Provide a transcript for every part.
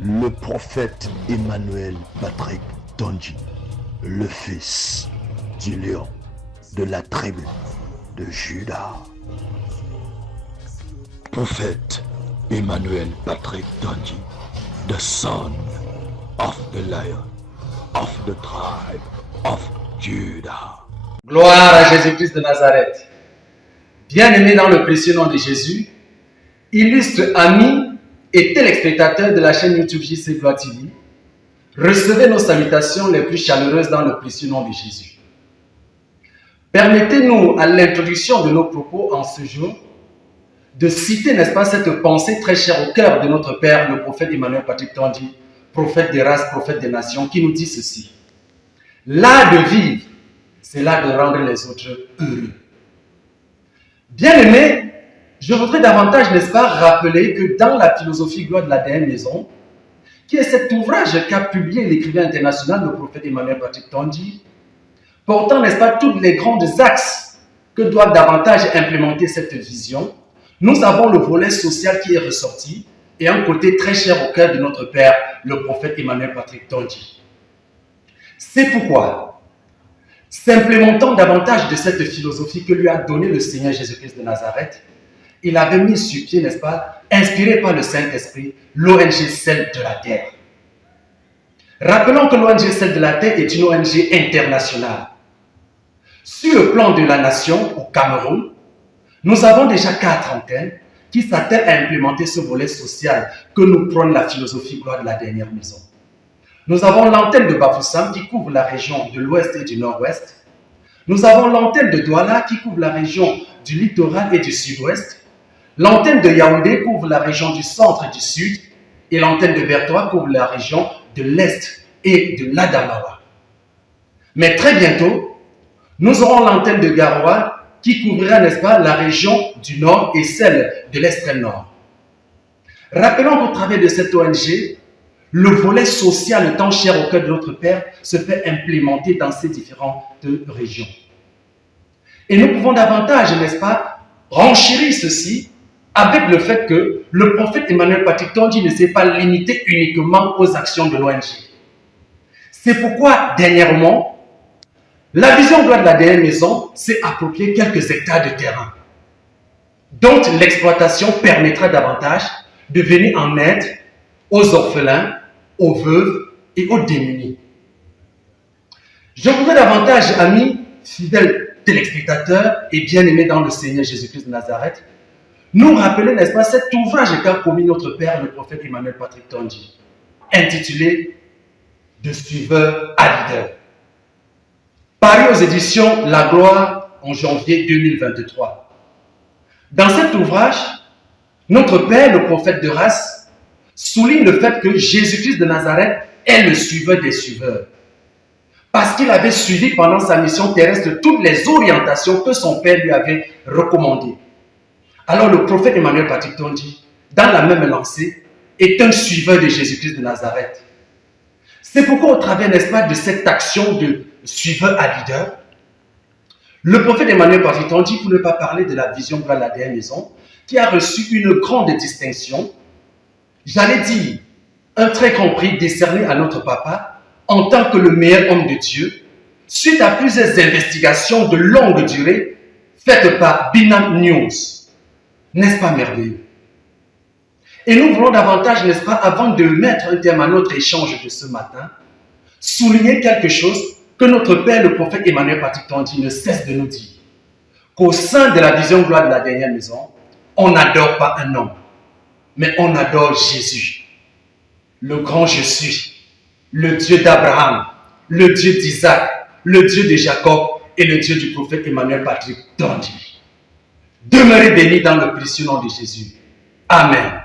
le prophète Emmanuel Patrick Tondji, le fils du lion de la tribu de Juda. Prophète Emmanuel Patrick Tondji, the son of the lion of the tribe of Judah. Gloire à Jésus-Christ de Nazareth. Bien-aimé dans le précieux nom de Jésus, illustre amis et téléspectateurs de la chaîne YouTube JC Gloire TV, recevez nos salutations les plus chaleureuses dans le précieux nom de Jésus. Permettez-nous, à l'introduction de nos propos en ce jour, de citer, n'est-ce pas, cette pensée très chère au cœur de notre Père, le prophète Emmanuel Patrick Tondji, prophète des races, prophète des nations, qui nous dit ceci. L'art de vivre, c'est l'art de rendre les autres heureux. Bien-aimés, je voudrais davantage, n'est-ce pas, rappeler que dans la philosophie Gloire de la dernière maison, qui est cet ouvrage qu'a publié l'écrivain international, le prophète Emmanuel Patrick Tondji, portant, n'est-ce pas, tous les grands axes que doit davantage implémenter cette vision, nous avons le volet social qui est ressorti et un côté très cher au cœur de notre Père, le prophète Emmanuel Patrick Tondji. C'est pourquoi, s'implémentant davantage de cette philosophie que lui a donnée le Seigneur Jésus-Christ de Nazareth, il avait mis sur pied, n'est-ce pas, inspiré par le Saint-Esprit, l'ONG Sel de la Terre. Rappelons que l'ONG Sel de la Terre est une ONG internationale. Sur le plan de la nation, au Cameroun, nous avons déjà 4 antennes qui s'attellent à implémenter ce volet social que nous prône la philosophie Gloire de la dernière maison. Nous avons l'antenne de Bafoussam qui couvre la région de l'ouest et du nord-ouest. Nous avons l'antenne de Douala qui couvre la région du littoral et du sud-ouest. L'antenne de Yaoundé couvre la région du centre et du sud. Et l'antenne de Bertois couvre la région de l'est et de l'Adamawa. Mais très bientôt, nous aurons l'antenne de Garoua qui couvrira, n'est-ce pas, la région du nord et celle de l'extrême nord. Rappelons qu'au travers de cette ONG, le volet social tant cher au cœur de notre Père se fait implémenter dans ces différentes régions. Et nous pouvons davantage, n'est-ce pas, renchérir ceci avec le fait que le prophète Emmanuel Patrick Tondji ne s'est pas limité uniquement aux actions de l'ONG. C'est pourquoi, dernièrement, la vision Gloire de la dernière maison s'est appropriée quelques hectares de terrain, dont l'exploitation permettra davantage de venir en aide aux orphelins, aux veuves et aux démunis. Je voudrais davantage, amis, fidèles téléspectateurs et bien-aimés dans le Seigneur Jésus-Christ de Nazareth, nous rappeler, n'est-ce pas, cet ouvrage qu'a commis notre Père, le prophète Emmanuel Patrick Tondji, intitulé « De suiveur à leader », paru aux éditions La Gloire en janvier 2023. Dans cet ouvrage, notre Père, le prophète de race, souligne le fait que Jésus-Christ de Nazareth est le suiveur des suiveurs. Parce qu'il avait suivi pendant sa mission terrestre toutes les orientations que son Père lui avait recommandées. Alors le prophète Emmanuel Patrick Tondji, dans la même lancée, est un suiveur de Jésus-Christ de Nazareth. C'est pourquoi au travers, n'est-ce pas, de cette action de suiveur à leader, le prophète Emmanuel Patrick Tondji, pour ne pas parler de la vision Gloire de la dernière maison, qui a reçu une grande distinction, j'allais dire, un très grand prix décerné à notre papa en tant que le meilleur homme de Dieu, suite à plusieurs investigations de longue durée faites par Binam News. N'est-ce pas merveilleux? Et nous voulons davantage, n'est-ce pas, avant de mettre un terme à notre échange de ce matin, souligner quelque chose que notre Père, le prophète Emmanuel Patrick Tondji, ne cesse de nous dire. Qu'au sein de la vision Gloire de la dernière maison, on n'adore pas un homme, mais on adore Jésus, le grand je suis, le Dieu d'Abraham, le Dieu d'Isaac, le Dieu de Jacob et le Dieu du prophète Emmanuel Patrick Tondji. Demeurez bénis dans le précieux nom de Jésus. Amen.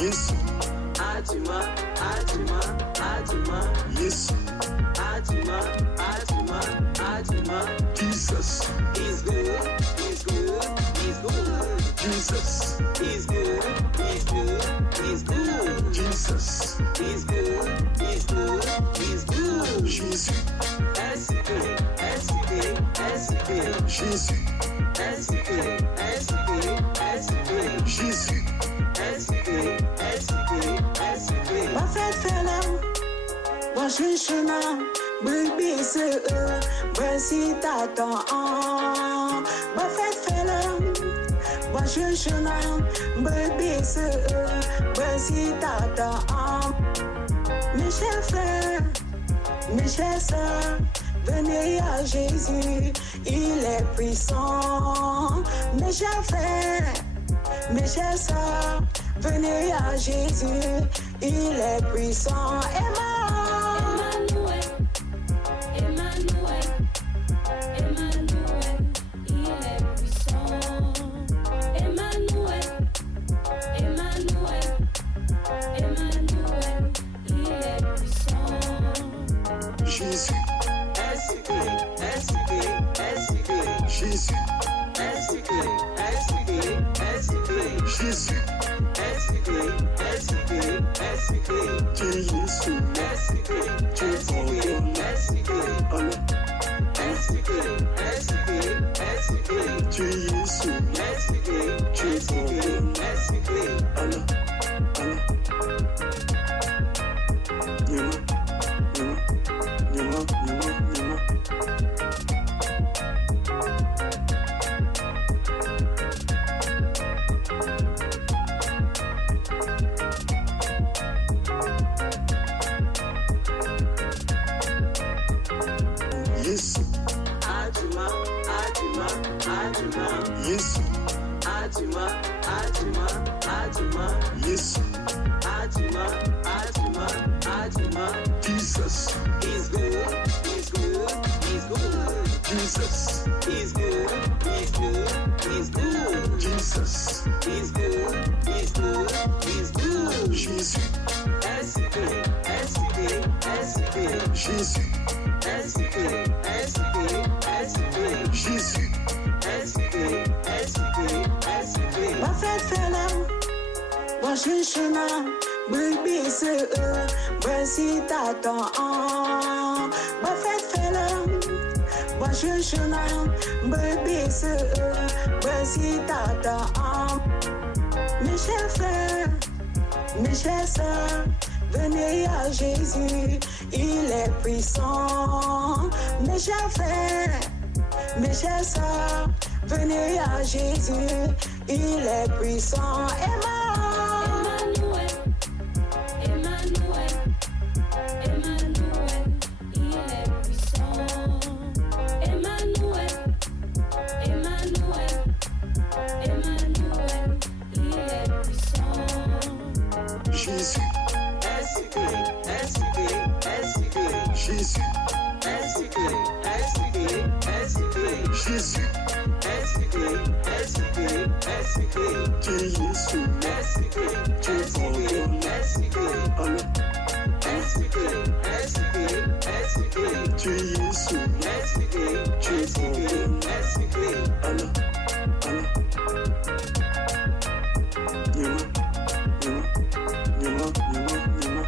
Yesu, Yesu, Jesus, He's good, he's good, he's good. Jesus, He's good, he's good, he's good. Jesus, He's good, he's good, he's good. Jésus, S-C-K, S-C-K, S-C-K, Jésus, S-C-K, S-C-K, S-C-K, Jésus, S-C-K, S-C-K, S-C-K. Buffett fella, Washington, baby, Brasita, Buffett fella, Washington, baby, Brasita, mes chers frères, mes chers sœurs, venez à Jésus, il est puissant. Mes chers frères, mes chers sœurs, venez à Jésus, il est puissant. Emmanuel, Emmanuel, Emmanuel, il est puissant. Emmanuel, Emmanuel, Emmanuel, il est puissant. Jésus, S-C-K, S-C-K, S-C-K, Jésus, S-C-K, S-C-K, S-C-K, Jésus, S-C-K, S-C-K, S-C-K, Dieu Jésus, S-C-K, S-C-K, S-C-K, Allah, S-C-K, S-C-K, S-C-K, Dieu Jésus, S-C-K, S-C-K, S-C-K. Allah, Allah, Nima, Nima, Nima, Nima, Nima. Yesu, Adjuma, Adjuma, Adjuma, Yesu, Adjuma, Adjuma, Adjuma, Yesu, Adjuma, Adjuma, Adjuma. Jesus, He's good, he's good, he's good. Jesus, He's good, he's good, he's good. Jesus, He's good, he's good, he's good. Jésus, S-C-K, S-C-K, S-C-K, Jésus, S-C-K, S-C-K, S-C-K, Jésus, S-C-K, S-C-K, S-C-K. Buffett fella, Washington, baby, Brasita, Buffett fella, Washington, baby, Brasita, mes chers frères, mes chers sœurs, venez à Jésus, il est puissant. Mes chers frères, mes chers sœurs, venez à Jésus, il est puissant. Emmanuel, Emmanuel, Emmanuel, il est puissant. Emmanuel, Emmanuel, Emmanuel, il est puissant. Jésus, S-C-K, S-C-K, S-C-K, Jésus, S-C-K, S-C-K, S-C-K, Jésus, S-C-K, S-C-K, S-C-K, Dieu Jésus, S-C-K, S-C-K, S-C-K, Allah, S-C-K, S-C-K, S-C-K, Dieu Jésus, S-C-K, S-C-K, S-C-K. Allah, Allah. Nima, Nima, Nima, Nima, Nima.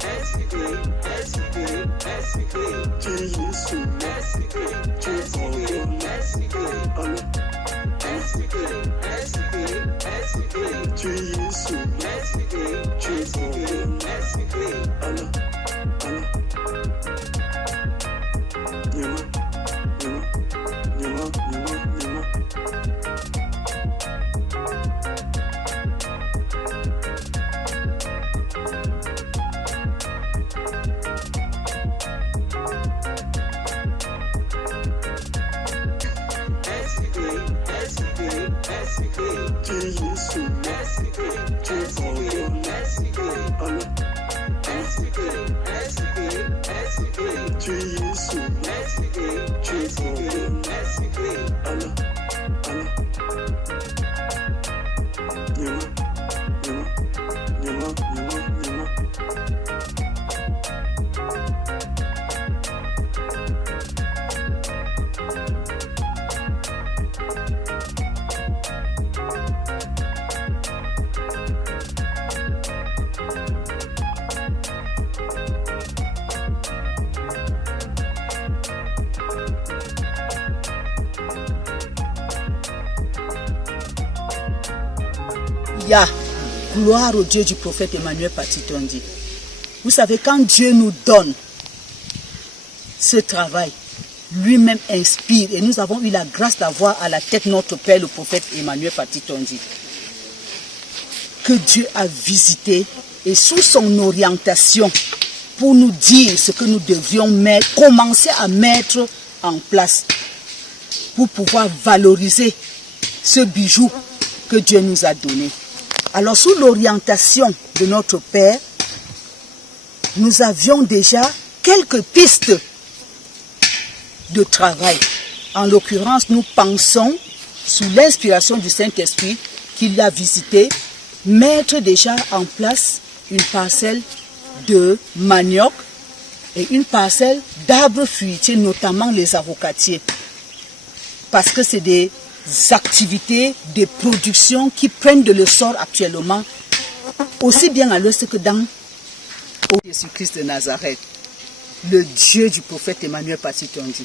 S-C-K, S-C-K, S-C-K, Dieu Jésus, S-C-K, S-C-K, S-C-K, Allah, S-C-K, S-C-K, S-C-K, Dieu Jésus, S-C-K, S-C-K, S-C-K. Allah, Allah. Nima, Nima, Nima, Nima, Nima. S-C-K, S-C-K, S-C-K, Dieu Jésus, S-C-K, Alléluia. Gloire au Dieu du prophète Emmanuel Patitondi. Vous savez, quand Dieu nous donne ce travail, lui-même inspire. Et nous avons eu la grâce d'avoir à la tête notre Père, le prophète Emmanuel Patitondi, que Dieu a visité et sous son orientation pour nous dire ce que nous devrions commencer à mettre en place pour pouvoir valoriser ce bijou que Dieu nous a donné. Alors, sous l'orientation de notre Père, nous avions déjà quelques pistes de travail. En l'occurrence, nous pensons, sous l'inspiration du Saint-Esprit qu'il a visité, mettre déjà en place une parcelle de manioc et une parcelle d'arbres fruitiers, notamment les avocatiers. Parce que c'est des activités, des productions qui prennent de l'essor actuellement, aussi bien à l'ouest que dans Jésus-Christ de Nazareth, le Dieu du prophète Emmanuel Patitondi.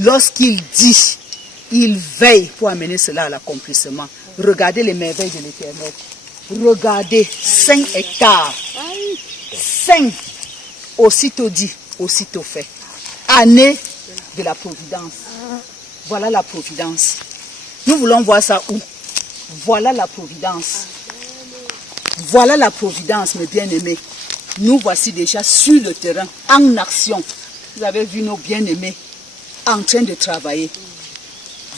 Lorsqu'il dit, il veille pour amener cela à l'accomplissement. Regardez les merveilles de l'Éternel. Regardez, 5 hectares. 5, aussitôt dit, aussitôt fait. Année de la providence. Voilà la providence. Nous voulons voir ça où? Voilà la providence. Voilà la providence, mes bien-aimés. Nous voici déjà sur le terrain, en action. Vous avez vu nos bien-aimés en train de travailler.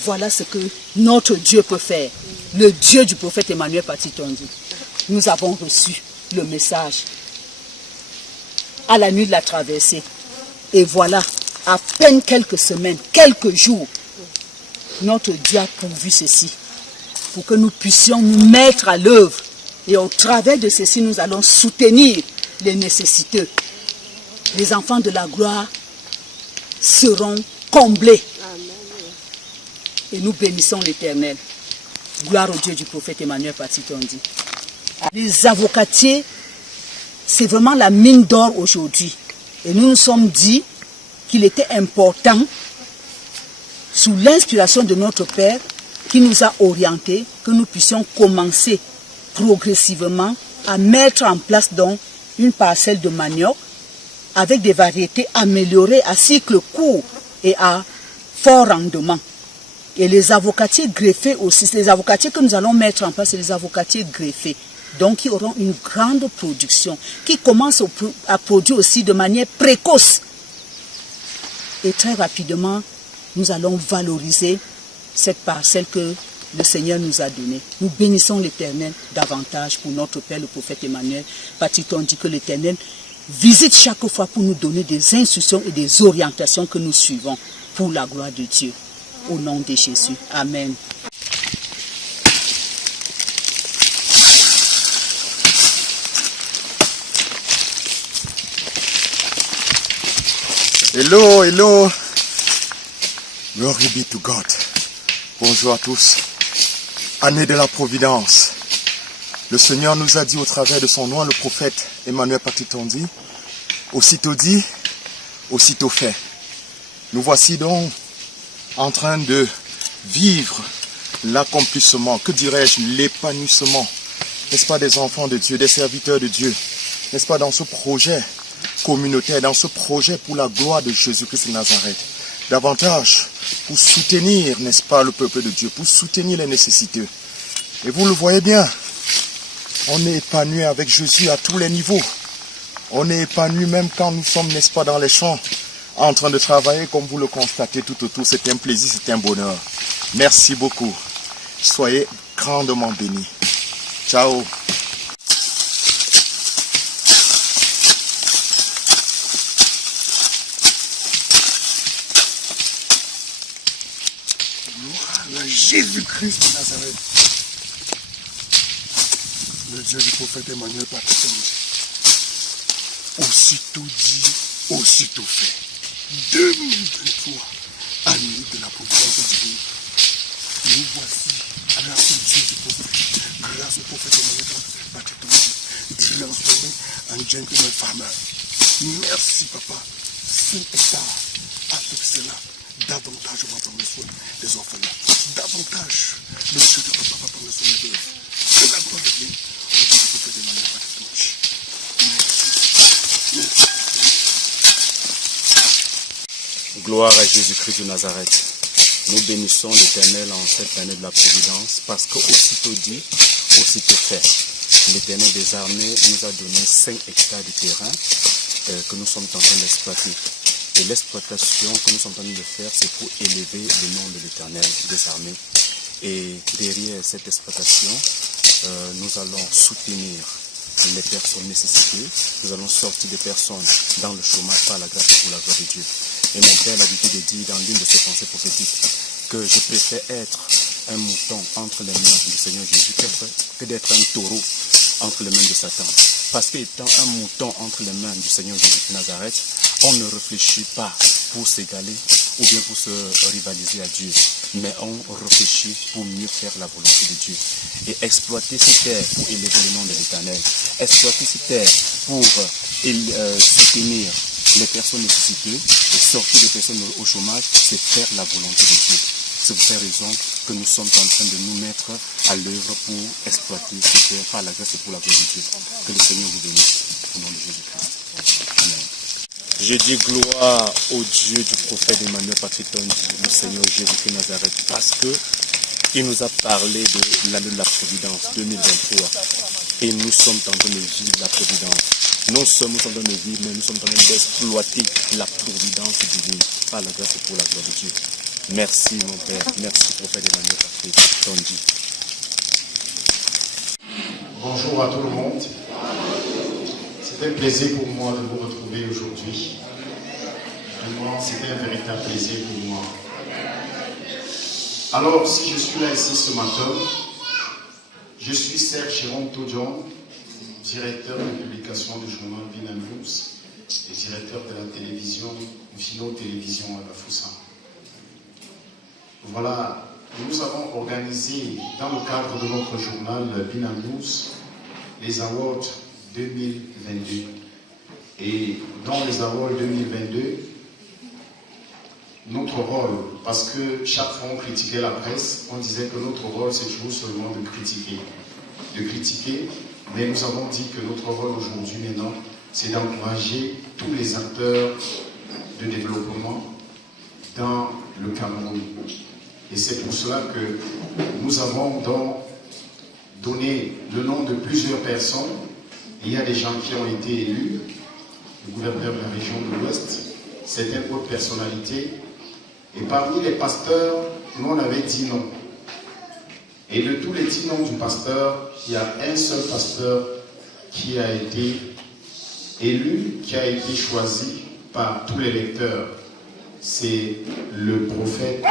Voilà ce que notre Dieu peut faire. Le Dieu du prophète Emmanuel Patitondi. Nous avons reçu le message à la nuit de la traversée. Et voilà, à peine quelques semaines, quelques jours, notre Dieu a pourvu ceci pour que nous puissions nous mettre à l'œuvre. Et au travers de ceci, nous allons soutenir les nécessiteux. Les enfants de la gloire seront comblés. Et nous bénissons l'Éternel. Gloire au Dieu du prophète Emmanuel Patitondi. Les avocatiers, c'est vraiment la mine d'or aujourd'hui. Et nous nous sommes dit qu'il était important, sous l'inspiration de notre Père, qui nous a orientés, que nous puissions commencer progressivement à mettre en place donc une parcelle de manioc avec des variétés améliorées à cycle court et à fort rendement. Et les avocatiers greffés aussi, les avocatiers que nous allons mettre en place, c'est les avocatiers greffés. Donc, qui auront une grande production, qui commencent à produire aussi de manière précoce. Et très rapidement, nous allons valoriser cette parcelle que le Seigneur nous a donnée. Nous bénissons l'Éternel davantage pour notre Père, le prophète Emmanuel Patitondi, que l'Éternel visite chaque fois pour nous donner des instructions et des orientations que nous suivons pour la gloire de Dieu. Au nom de Jésus. Amen. Hello, hello. Glory be to God. Bonjour à tous. Année de la Providence. Le Seigneur nous a dit au travers de son nom, le prophète Emmanuel Patitondi, aussitôt dit, aussitôt fait. Nous voici donc en train de vivre l'accomplissement, que dirais-je, l'épanouissement, n'est-ce pas, des enfants de Dieu, des serviteurs de Dieu, n'est-ce pas, dans ce projet communautaire, dans ce projet pour la gloire de Jésus-Christ de Nazareth. Davantage pour soutenir, n'est-ce pas, le peuple de Dieu, pour soutenir les nécessiteux. Et vous le voyez bien, on est épanoui avec Jésus à tous les niveaux. On est épanoui même quand nous sommes, n'est-ce pas, dans les champs, en train de travailler, comme vous le constatez tout autour. C'est un plaisir, c'est un bonheur. Merci beaucoup. Soyez grandement bénis. Ciao. Jésus-Christ de Nazareth, le Dieu du prophète Emmanuel Patitondi. Aussitôt dit, aussitôt fait. 2023, année de la providence divine. Nous voici, grâce au Dieu du prophète, grâce au prophète Emmanuel Patitondi, transformé en gentleman farmer. Merci, papa. 5 hectares, avec cela, davantage on va prendre soin des orphelins. Davantage, le Dieu de papa va prendre soin des Gloire à Jésus-Christ de Nazareth. Nous bénissons l'Éternel en cette année de la Providence parce qu'aussitôt dit, aussitôt fait. L'Éternel des armées nous a donné 5 hectares de terrain que nous sommes en train d'exploiter. Et l'exploitation que nous sommes en train de faire, c'est pour élever le nom de l'Éternel des armées. Et derrière cette exploitation, nous allons soutenir les personnes nécessitées. Nous allons sortir des personnes dans le chômage par la grâce et pour la gloire de Dieu. Et mon Père a l'habitude de dire dans l'une de ses pensées prophétiques que je préfère être un mouton entre les mains du Seigneur Jésus que d'être un taureau entre les mains de Satan. Parce qu'étant un mouton entre les mains du Seigneur Jésus de Nazareth, on ne réfléchit pas pour s'égaler ou bien pour se rivaliser à Dieu, mais on réfléchit pour mieux faire la volonté de Dieu. Et exploiter ces terres pour élever le nom de l'Éternel, exploiter ces terres pour soutenir les personnes nécessitées et sortir des personnes au chômage, c'est faire la volonté de Dieu. C'est pour cette raison que nous sommes en train de nous mettre à l'œuvre pour exploiter ces terres par la grâce et pour la gloire de Dieu. Que le Seigneur vous bénisse au nom de Jésus-Christ. Amen. Je dis gloire au Dieu du prophète Emmanuel Patrick Tonji, le Seigneur Jésus-Christ de Nazareth, parce que il nous a parlé de l'année de la Providence 2023 et nous sommes en train de vivre la Providence. Non seulement nous sommes en train de vivre, mais nous sommes en train d'exploiter la Providence divine par la grâce et pour la gloire de Dieu. Merci mon Père, merci prophète Emmanuel Patrick Tonji. Bonjour à tout le monde. C'est un plaisir pour moi de vous retrouver aujourd'hui. Vraiment, c'était un véritable plaisir pour moi. Alors, si je suis là ici ce matin, je suis Serge Jérôme Todjon, directeur de publication du journal Binam News et directeur de la télévision Vino Télévision à Bafoussa. Voilà, nous avons organisé dans le cadre de notre journal Binam News les Awards 2022. Et dans les Awards 2022, notre rôle, parce que chaque fois on critiquait la presse, on disait que notre rôle c'est toujours seulement de critiquer, mais nous avons dit que notre rôle aujourd'hui maintenant, c'est d'encourager tous les acteurs de développement dans le Cameroun. Et c'est pour cela que nous avons donc donné le nom de plusieurs personnes. Il y a des gens qui ont été élus, le gouverneur de la région de l'Ouest, certaines autres personnalités. Et parmi les pasteurs, nous on avait 10 noms. Et de tous les 10 noms du pasteur, il y a un seul pasteur qui a été élu, qui a été choisi par tous les lecteurs. C'est le prophète.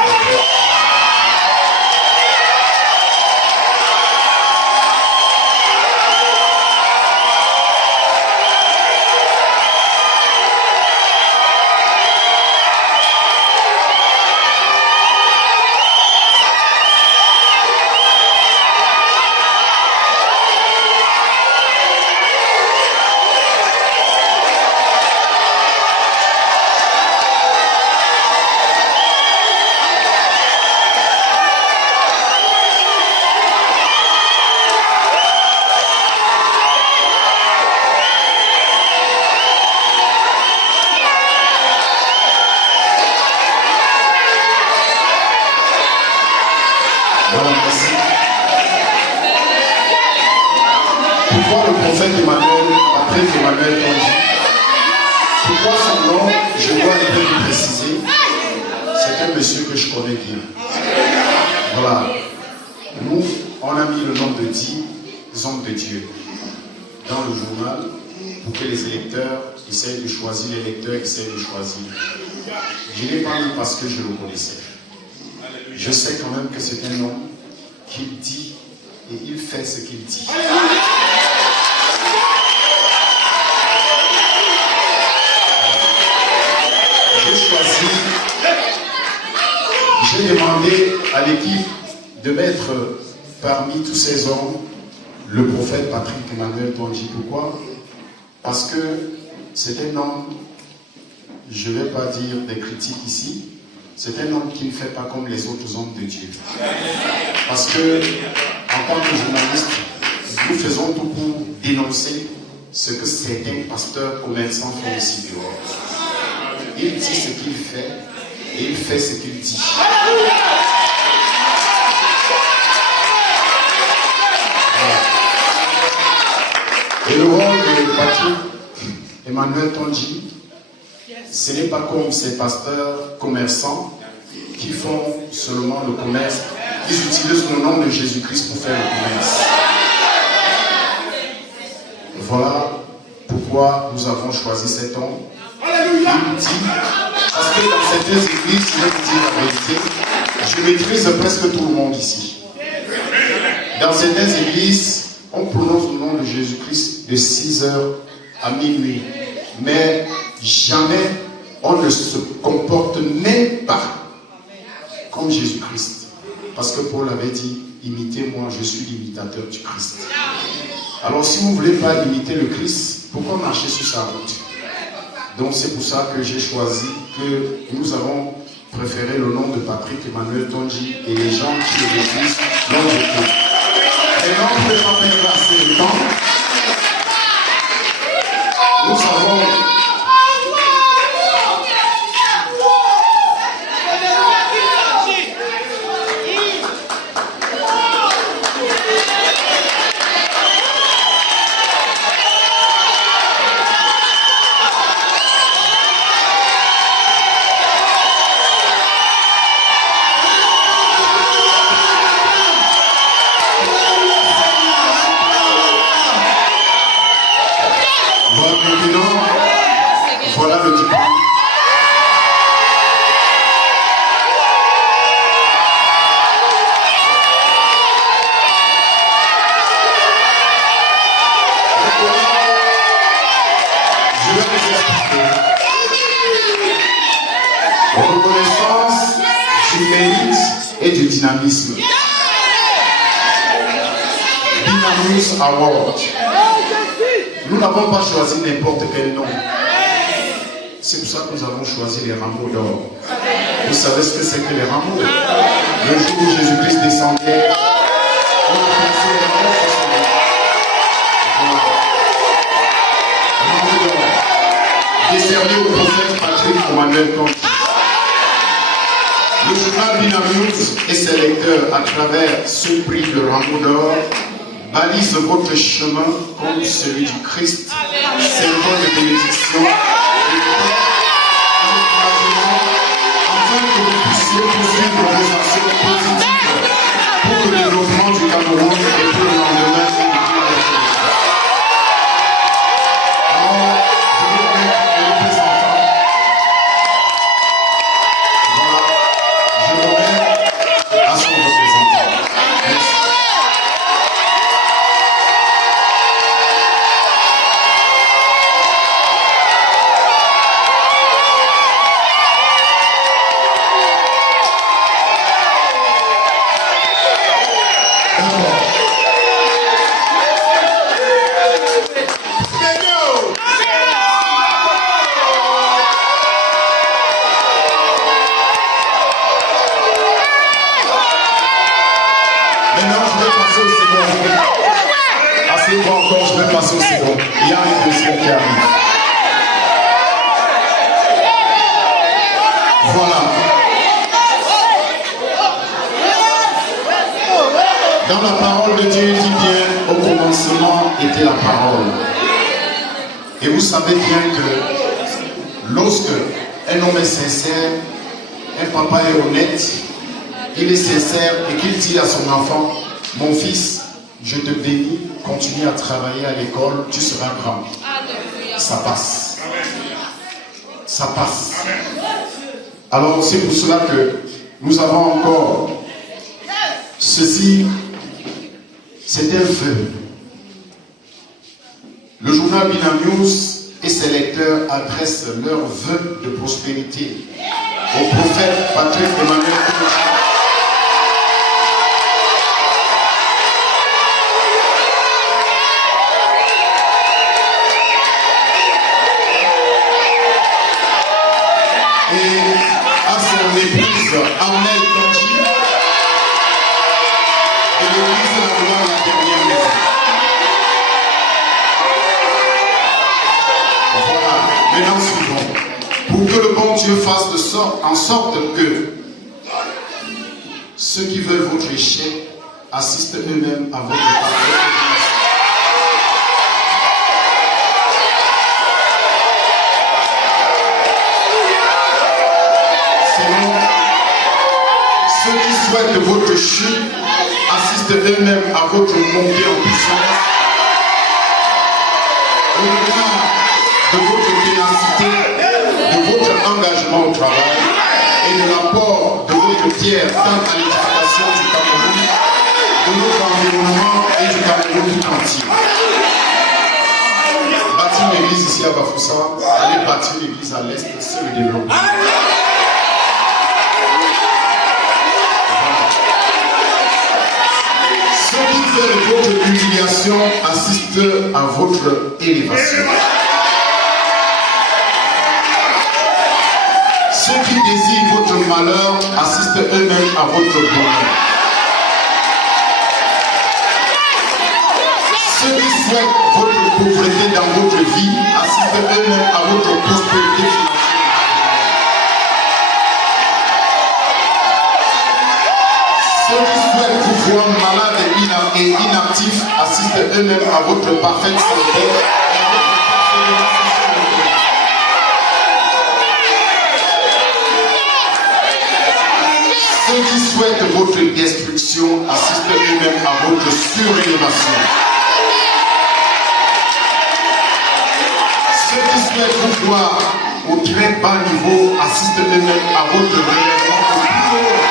Pourquoi le prophète Emmanuel, Patrick Emmanuel Tonji? Pourquoi son nom, je dois un peu le préciser, c'est un monsieur que je connais bien. Voilà. Nous, on a mis le nom de 10 hommes de Dieu dans le journal pour que les électeurs essayent de choisir, les lecteurs essayent de choisir. Je l'ai pas mis parce que je le connaissais. Je sais quand même que c'est un homme qui dit et il fait ce qu'il dit. J'ai demandé à l'équipe de mettre parmi tous ces hommes le prophète Patrick Emmanuel Tonji. Pourquoi? Parce que c'est un homme, je ne vais pas dire des critiques ici, c'est un homme qui ne fait pas comme les autres hommes de Dieu. Parce que, en tant que journaliste, nous faisons tout pour dénoncer ce que certains pasteurs commerçants font ici dehors. Il dit ce qu'il fait et il fait ce qu'il dit. Et le rôle de Patrick Emmanuel Tondji, ce n'est pas comme ces pasteurs commerçants qui font seulement le commerce. Ils utilisent le nom de Jésus-Christ pour faire le commerce. Voilà pourquoi nous avons choisi cet homme. Il dit, parce que dans certaines églises, je vais vous dire la vérité, je maîtrise presque tout le monde ici. Dans certaines églises, on prononce le nom de Jésus-Christ de 6h à minuit. Mais jamais on ne se comporte même pas comme Jésus-Christ. Parce que Paul avait dit, imitez-moi, je suis l'imitateur du Christ. Alors si vous ne voulez pas imiter le Christ, pourquoi marcher sur sa route? Donc c'est pour ça que j'ai choisi que nous avons préféré le nom de Patrick Emmanuel Tondji et les gens qui le maîtrisent l'ont voté. Maintenant, on ne peut pas perdre assez de temps. Nous avons... Voilà le diplôme. Je vais vous expliquer. Reconnaissance du mérite et du dynamisme. Dynamism Award. Nous n'avons pas choisi n'importe quel nom. C'est pour ça que nous avons choisi les rameaux d'or. Vous savez ce que c'est que les rameaux? Le jour où Jésus-Christ descendait, on a placé les rameaux sur son nez. Rameaux d'or. Décerné au prophète Patrick Emmanuel Tondji. Le journal Binamut et ses lecteurs, à travers ce prix de rameaux d'or, balise votre chemin comme celui du Christ, symbole de bénédiction, afin que vous puissiez poursuivre vos actions positives pour le développement du Cameroun et pour le lendemain de Alors, je vais mettre le représentant. Voilà, je le mets à son représentant. Merci. Maintenant, je vais passer au second. Assez bon encore, je vais passer au second. Il y a un deuxième qui arrive. Voilà. Dans la parole de Dieu, il dit bien, au commencement était la parole. Et vous savez bien que lorsque un homme est sincère, un papa est honnête, il est sincère et qu'il dit à son enfant, mon fils, je te bénis, continue à travailler à l'école, tu seras grand. Ça passe. Ça passe. Alors c'est pour cela que nous avons encore ceci, c'est un vœu. Le journal Binanews et ses lecteurs adressent leurs vœux de prospérité au prophète Patrick Emmanuel Tondji. Et à son épouse Armel Tondji et l'église de la gloire de la dernière maison. Maintenant, suivons. Pour que le bon Dieu fasse en sorte que ceux qui veulent votre échec assistent eux-mêmes à votre parfaite. Ceux qui souhaitent votre chute assistent eux-mêmes à votre montée en puissance. Au-delà de votre ténacité, de votre engagement au travail et de l'apport de votre pierre tant à l'édification du Cameroun, de notre environnement et du Cameroun tout entier. Bâtir l'église ici à Bafoussa, aller bâtir l'église à l'est, c'est le développement. Ceux qui font de votre humiliation assistent à votre élévation. Ceux qui désirent votre malheur assistent eux-mêmes à votre bonheur. Ceux qui souhaitent votre pauvreté dans votre vie assistent eux-mêmes à votre prospérité financière. Ceux qui souhaitent vous voir malade et inactif assistent eux-mêmes à votre parfaite santé et à votre persévérance. Ceux qui souhaitent votre destruction assistent eux-mêmes à votre surélévation. Ceux qui souhaitent vous voir au très bas niveau assistent eux-mêmes à votre relèvement au plus haut.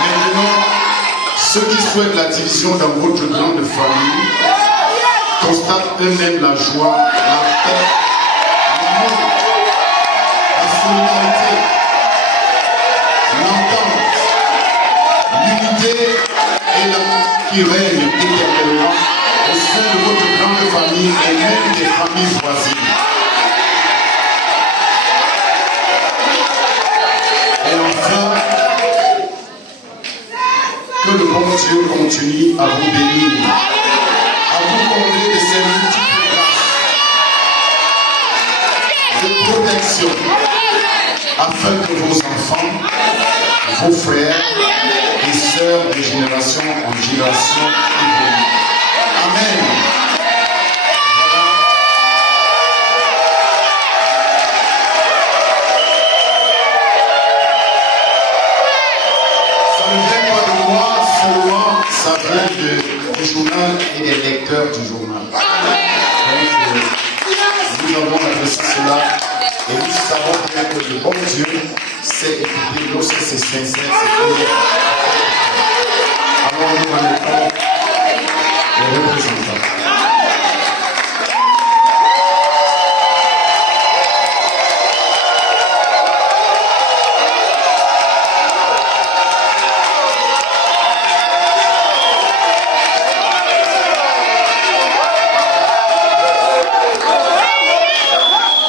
Maintenant, ceux qui souhaitent la division dans votre grande famille constatent eux-mêmes la joie, la paix, l'amour, la solidarité, l'entente, l'unité et l'amour qui règne éternellement au sein de votre grande famille et même des familles voisines. Et enfin, que le bon Dieu continue à vous bénir, à vous combler de ses multiples grâces, de protection, afin que vos enfants, vos frères et sœurs de génération en génération évoluent. Amen. Ça vient du journal et des lecteurs du journal. Donc, nous avons adressé cela et nous savons bien que le bon Dieu sait écouter lorsque c'est sincère, c'est clair. Alors nous remettons les représentants.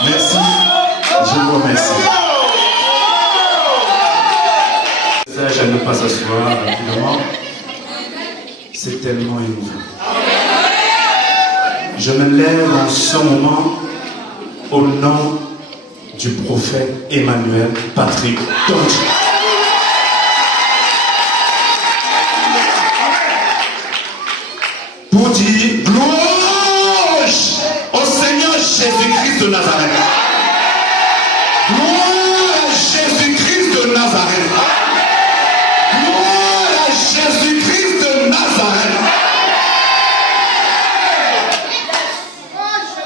Merci, je vous remercie. Je ne pas s'asseoir rapidement. C'est tellement émouvant. Je me lève en ce moment au nom du prophète Emmanuel Patrick Tonji. Pour dire gloire au Seigneur Jésus-Christ de Nazareth. Gloire à Jésus-Christ de Nazareth. Gloire à Jésus-Christ de Nazareth.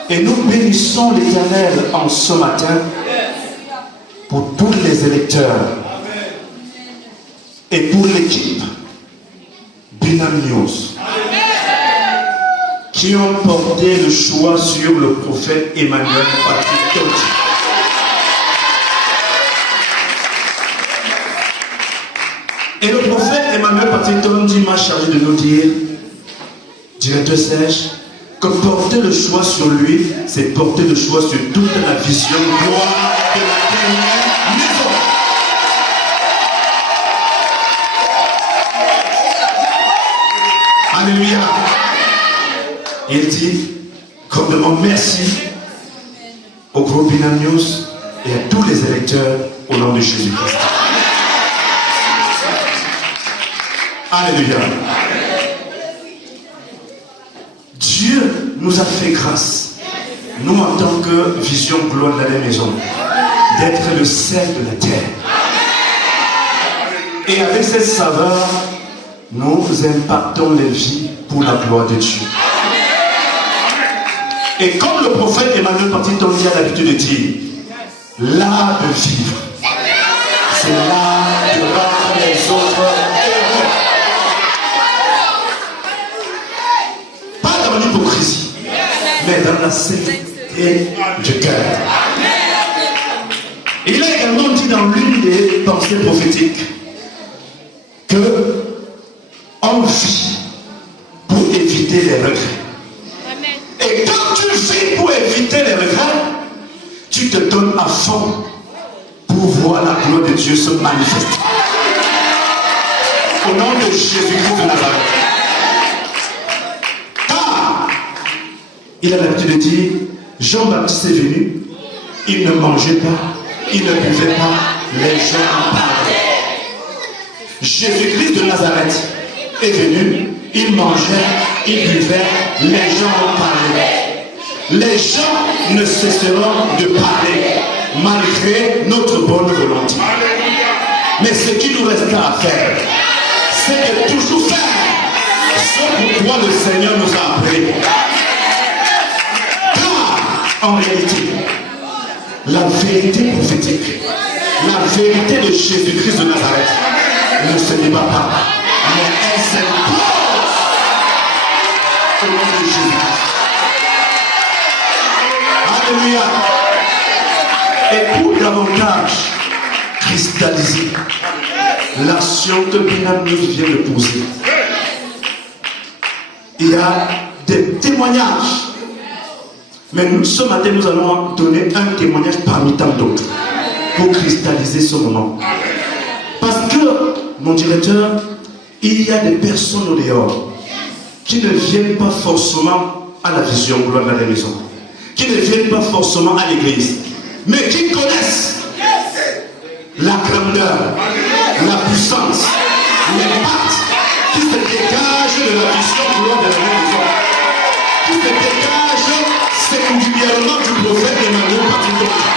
Et nous bénissons l'Éternel en ce matin pour tous les électeurs et pour l'équipe Binam News qui ont porté le choix sur le prophète Emmanuel Patrick Tonji. Et le prophète Emmanuel Patrick Tonji m'a chargé de nous dire, directeur Serge, que porter le choix sur lui, c'est porter le choix sur toute la vision gloire de la dernière maison. Alléluia. Il dit, Grandement merci au groupe Binam News et à tous les électeurs au nom de Jésus-Christ. Alléluia. Dieu nous a fait grâce, nous en tant que Vision Gloire de la Maison, d'être le sel de la terre. Et avec cette saveur, nous impactons les vies pour la gloire de Dieu. Et comme le prophète Emmanuel Petit-Tonji a l'habitude de dire, l'art de vivre, c'est l'art de rendre les autres heureux. Pas dans l'hypocrisie, mais dans la sincérité du cœur. Il a également dit dans l'une des pensées prophétiques que on vit pour éviter les regrets. Et quand tu vis pour éviter les regrets, tu te donnes à fond pour voir la gloire de Dieu se manifester. Au nom de Jésus-Christ de Nazareth. Car il a l'habitude de dire, Jean-Baptiste est venu, il ne mangeait pas, il ne buvait pas, les gens en parlaient. Jésus-Christ de Nazareth est venu, il mangeait, il buvait, les gens en parlaient. Les gens ne cesseront de parler malgré notre bonne volonté. Mais ce qui nous restera à faire, c'est de toujours faire ce pourquoi le Seigneur nous a appelés. Car, en réalité, la vérité prophétique, la vérité de Jésus-Christ de Nazareth ne se débat pas, mais elle s'impose au nom de Jésus-Christ. Alléluia. Et pour davantage cristalliser l'action que Binam News vient de poser, il y a des témoignages. Mais nous, ce matin, nous allons donner un témoignage parmi tant d'autres pour cristalliser ce moment. Parce que, mon directeur, il y a des personnes au dehors qui ne viennent pas forcément à la vision gloire de la maison, qui ne viennent pas forcément à l'église, mais qui connaissent la grandeur, la puissance, l'impact qui se dégage de la vision gloire de la maison, qui se dégage singulièrement du prophète Emmanuel Petit-Tonji.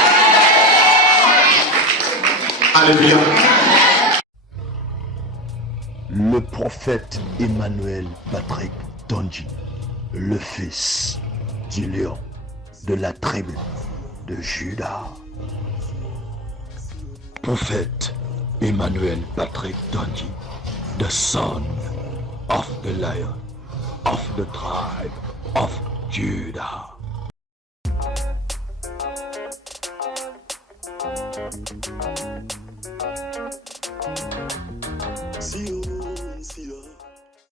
Alléluia. Le prophète Emmanuel Patrick Tonji, le fils du lion de la tribu de Juda. Prophète Emmanuel Patrick Tonji, the son of the lion of the tribe of Judah.